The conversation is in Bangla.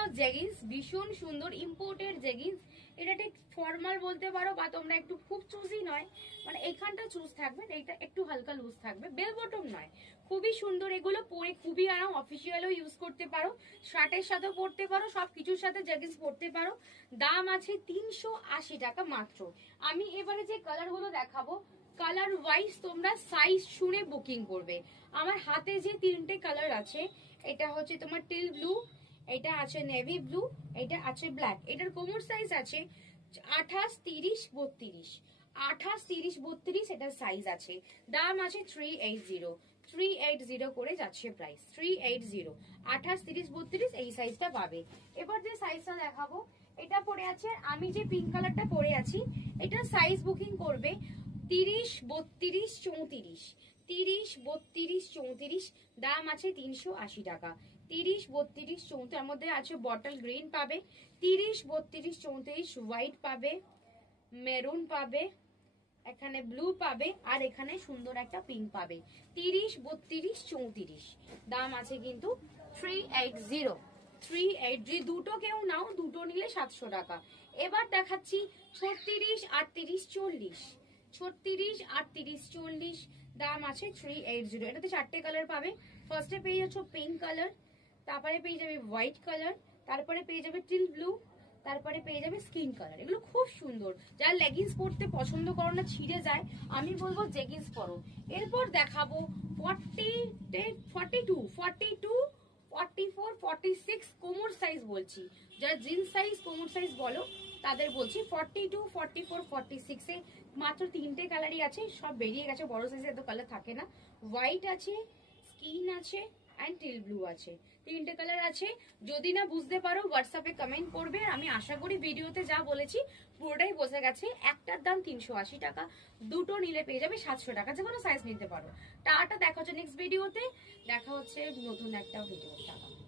নাও জেগিন্স, ভীষণ সুন্দর ইম্পোর্টেড জেগিন্স। এটা ঠিক ফর্মাল বলতে পারো, বা তোমরা একটু খুব চুজি নয়, মানে এখানটা চুজ থাকবে, এটা একটু হালকা লুজ থাকবে, বেল বটম নয়, খুবই সুন্দর। এগুলো পরে খুবই আরাম, অফিসিয়ালও ইউজ করতে পারো, শার্টের সাথেও পরতে পারো, সবকিছুর সাথে জেগিন্স পরতে পারো। দাম আছে 380 টাকা মাত্র। আমি এবারে যে কালার গুলো দেখাবো, কালার ওয়াইজ তোমরা সাইজ শুনে বুকিং করবে। আমার হাতে যে তিনটে কালার আছে, এটা হচ্ছে তোমার টিল ব্লু, এটা আছে নেভি ব্লু, এটা আছে ব্ল্যাক। এটার কোমর সাইজ আছে 28, 30, 32, 28, 30, 32 এটার সাইজ আছে। দাম আছে 380, 380 করে যাচ্ছে প্রাইস, 380, 28, 30, 32 এই সাইজটা পাবে। এবার যে সাইজটা দেখাবো, এটা পরে আছে, আমি যে পিঙ্ক কালারটা পরে আছি, এটা সাইজ বুকিং করবে 30, 32, 34, 30, 32, 34। দাম আছে 380 টাকা। 30, 32, 34 এর মধ্যে আছে বটল গ্রিন পাবে, 30, 32, 34 হোয়াইট পাবে, মেরুন পাবে, এখানে ব্লু পাবে, আর এখানে সুন্দর একটা পিঙ্ক পাবে। 30, 32, 34 দাম আছে কিন্তু 380, 380। দুটো কেউ নাও, দুটো নিলে 700 টাকা। এবার দেখাচ্ছি 36, 38, 40, 36, 38, 40 দাম আছে 380। এটাতে 4টে কালার পাবে। ফার্স্টে পেয়ে যাচ্ছ পিঙ্ক কালার, তারপরে পেয়ে যাবে হোয়াইট কালার, তারপরে পেয়ে যাবে টিল ব্লু, তারপরে পেয়ে যাবে স্কিন কালার। এগুলো খুব সুন্দর। যারা লেগিংস পরতে পছন্দ করো না, ছিঁড়ে যায়, আমি বলবো জেগিংস পরো। এরপর দেখাবো 40, 42, 42, 44, 46 কোমর সাইজ বলছি। যারা জিন্স সাইজ কোমর সাইজ বলো তাদের বলছি। 42, 44, 46 এ মাত্র তিনটে কালারই আছে, সব বেরিয়ে গেছে, বড় সাইজে এত কালার থাকে না। হোয়াইট আছে, স্কিন আছে, এন্ড টিল ব্লু আছে, তিনটে কালার আছে। যদি না বুঝতে পারো হোয়াটসঅ্যাপে কমেন্ট করবে। আমি আশা করি ভিডিওতে যা বলেছি পুরোটাই বোঝা গেছে। একটার দাম 380 টাকা, দুটো নিলে পেয়ে যাবে 700 টাকা, যে কোনো সাইজ নিতে পারো। টাটা, দেখা হচ্ছে নেক্সট ভিডিওতে, দেখা হচ্ছে নতুন একটা ভিডিও। টাটা।